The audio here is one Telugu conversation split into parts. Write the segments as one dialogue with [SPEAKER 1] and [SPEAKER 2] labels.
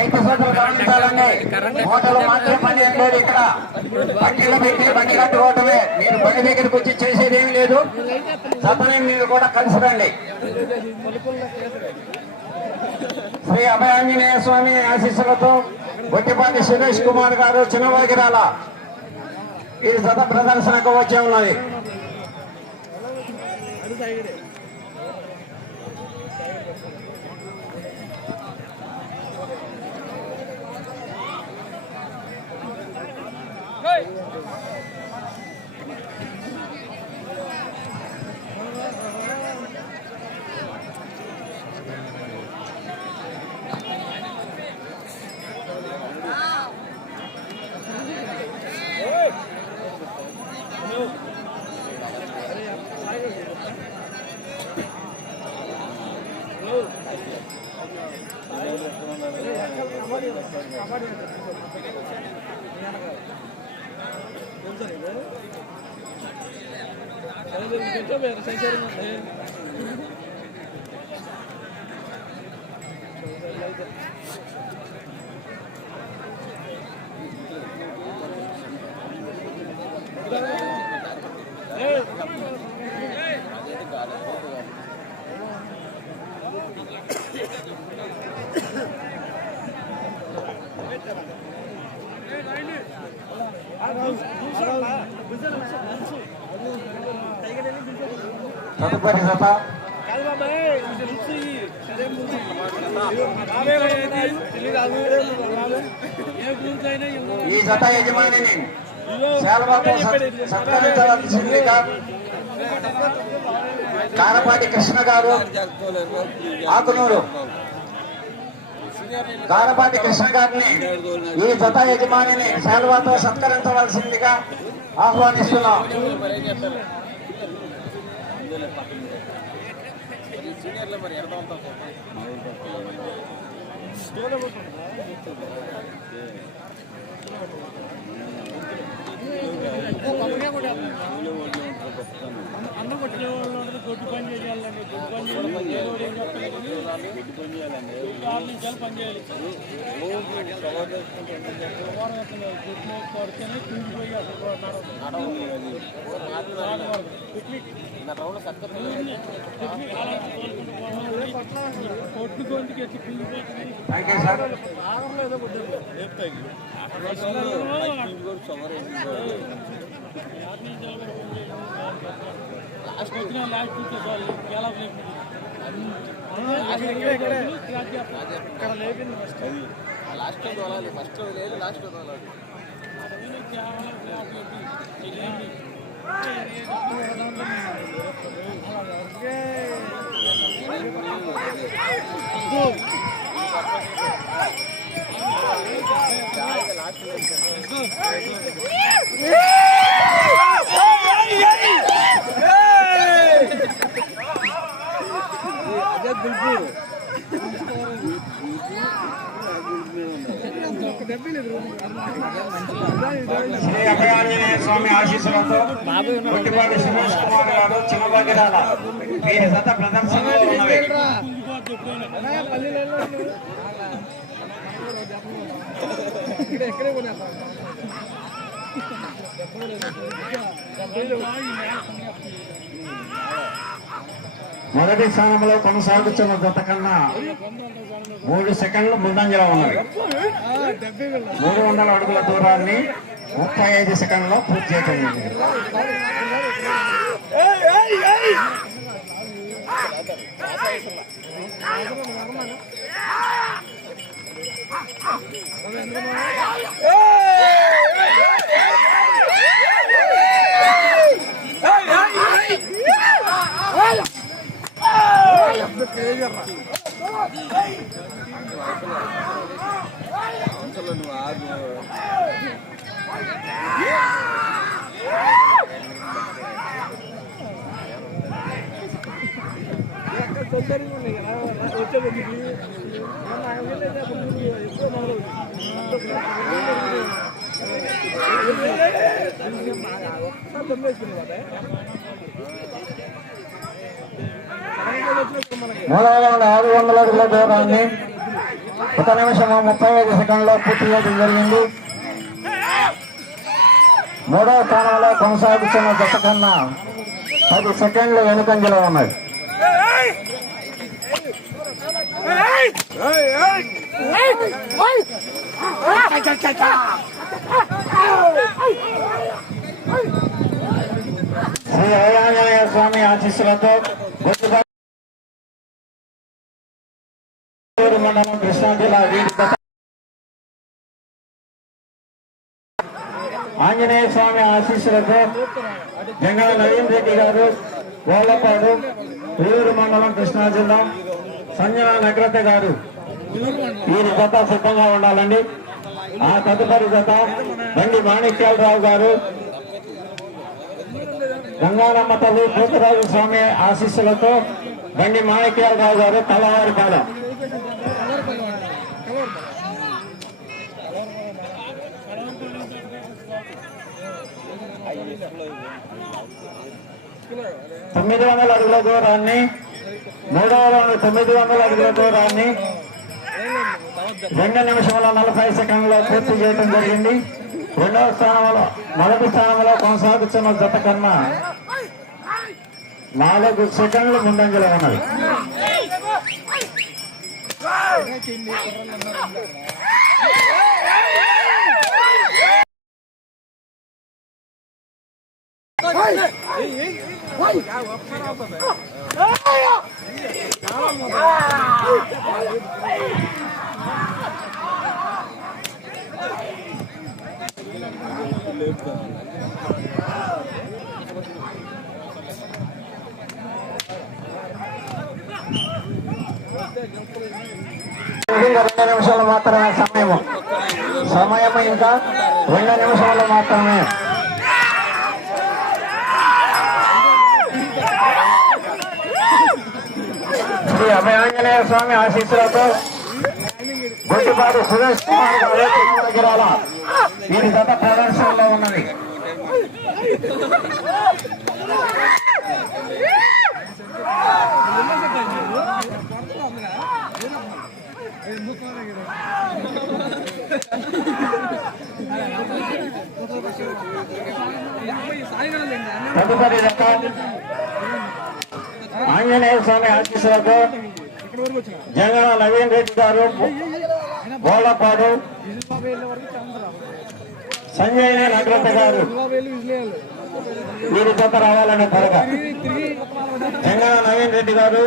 [SPEAKER 1] రైతు సోదరులు గమనించాలండి మూటలు మాత్రం పని ఏం లేదు ఇక్కడ బక్కీలు పెట్టి బక్కి కట్టుకోవటమే మీరు పని దగ్గరికి వచ్చి చేసేది ఏం లేదు సతనే మీరు కూడా కలిసి రండి శ్రీ అభయాంజనేయ స్వామి ఆశీస్సులతో గొట్టిపాటి సురేష్ కుమార్ గారు చిన్నవాగిరాల ఇది సత ప్రదర్శనకు వచ్చే ఉన్నది. ಸಂಚಾರ తదుపరి జత ఈ జత యజమానిని శాల్వాతో సత్- సత్కరించవలసిందిగా కారపాటి కృష్ణ గారు ఆకునూరు కారపాటి కృష్ణ గారిని ఈ జత యజమానిని శాల్వాతో సత్కరించవలసిందిగా ఆహ్వానిస్తున్నాం.
[SPEAKER 2] కూడా గొంతుకి వచ్చి కుంగిపోతుంది
[SPEAKER 1] థ్యాంక్ యూ సార్
[SPEAKER 2] లాస్ట్ వచ్చిన లాస్ట్ చూసేవాళ్ళు ఎలా
[SPEAKER 3] లాస్ట్ తోలాలి ఫస్ట్ లేదు లాస్ట్ తోలాలి
[SPEAKER 1] శ్రీ స్వామి ఆశీస్సులతో గుట్టిపాటి సురేష్ కుమార్ గారు చిన్నబాగిరాల వీరి జత ప్రదర్శనలో ఉన్నవి మొదటి స్థానంలో కొనసాగుతున్న గత కన్నా మూడు సెకండ్లు ముందంజలో ఉన్నవి మూడు వందల అడుగుల దూరాన్ని ముప్పై ఐదు సెకండ్లో పూర్తి చేయటం
[SPEAKER 3] నువ్వు ఆరు జరిగింది.
[SPEAKER 1] మూడు వందల ఆరు వందల అడుగుల దూరాన్ని ఒక నిమిషం ముప్పై ఐదు సెకండ్లో పూర్తి చేయడం జరిగింది మూడవ స్థానంలో కొనసాగుతున్న జత కన్నా పది సెకండ్లు వెనుకంజలో ఉన్నాయి శ్రీ అయ్యాయ స్వామి ఆశీస్సులతో మండలం కృష్ణా జిల్లా ఆంజనేయ స్వామి ఆశీస్సులతో జంగళ నవీన్ రెడ్డి గారు గోళ్ళపాడు ఊరు మండలం కృష్ణా జిల్లా సంజన నగ్రత గారు. వీరి జత సిద్ధంగా ఉండాలండి. ఆ తదుపరి జత బండి మాణిక్యాలరావు గారు. గంగారమ్మ తల్లి పోతురాజు స్వామి ఆశీస్సులతో బండి మాణిక్యాలరావు గారు తలవారిపాలెం. తొమ్మిది వందల అడుగుల దూరాన్ని మూడవ రౌండ్ తొమ్మిది వందల అడుగుల దూరాన్ని రెండు నిమిషముల నలభై సెకండ్లో పూర్తి చేయడం జరిగింది. రెండవ స్థానంలో మొదటి స్థానంలో కొనసాగుతున్న జత కన్నా నాలుగు సెకండ్లు ముందంజలో ఉన్నది. రెండు నిమిషాలు మాత్రమే సమయము సమయం ఇంకా రెండు నిమిషాలు మాత్రమే. ఆంజనేయ స్వామి ఆశీస్సులతో గుంటుపాటి సురేష్ కుమార్ గారు దగ్గరాల వీరి గత ప్రదర్శనలో ఉన్నది. తదుపరి రక ఆంజనేయ స్వామి ఆశీస్సులతో జంగన నవీన్ రెడ్డి గారు గోళ్ళపాడు సంజయ్ నగ్రత గారు వీరి జత రావాలనే త్వరగా. జంగన నవీన్ రెడ్డి గారు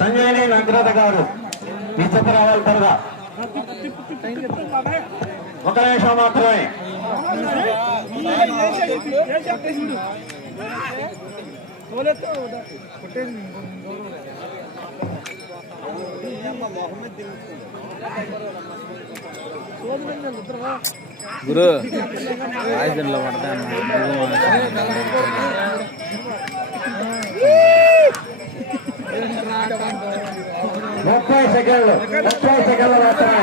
[SPEAKER 1] సంజయ్ నగ్రత గారు మీ జత రావాలి త్వరగా. ఒక నిమిషం మాత్రమే.
[SPEAKER 3] కొట్టేది గురు రాజధానిలో పడతాను
[SPEAKER 1] ముప్పై సెకండ్లు ముప్పై సెకండ్లు మాత్రమే.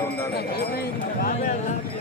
[SPEAKER 2] ఉండాలి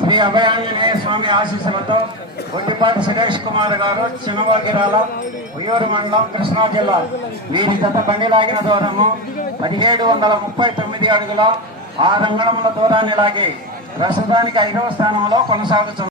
[SPEAKER 1] శ్రీ అభయాంజనేయ స్వామి ఆశీస్సులతో గొడ్డిపాటి సురేష్ కుమార్ గారు చిన్నవాగిరాల ఉయ్యూరు మండలం కృష్ణా జిల్లా. వీరి జత బండి లాగిన దూరము పదిహేడు వందల ముప్పై తొమ్మిది అడుగుల ఆరు అంగళముల దూరాన్ని లాగి ప్రస్తుతానికి ఐదవ స్థానంలో కొనసాగుతుంది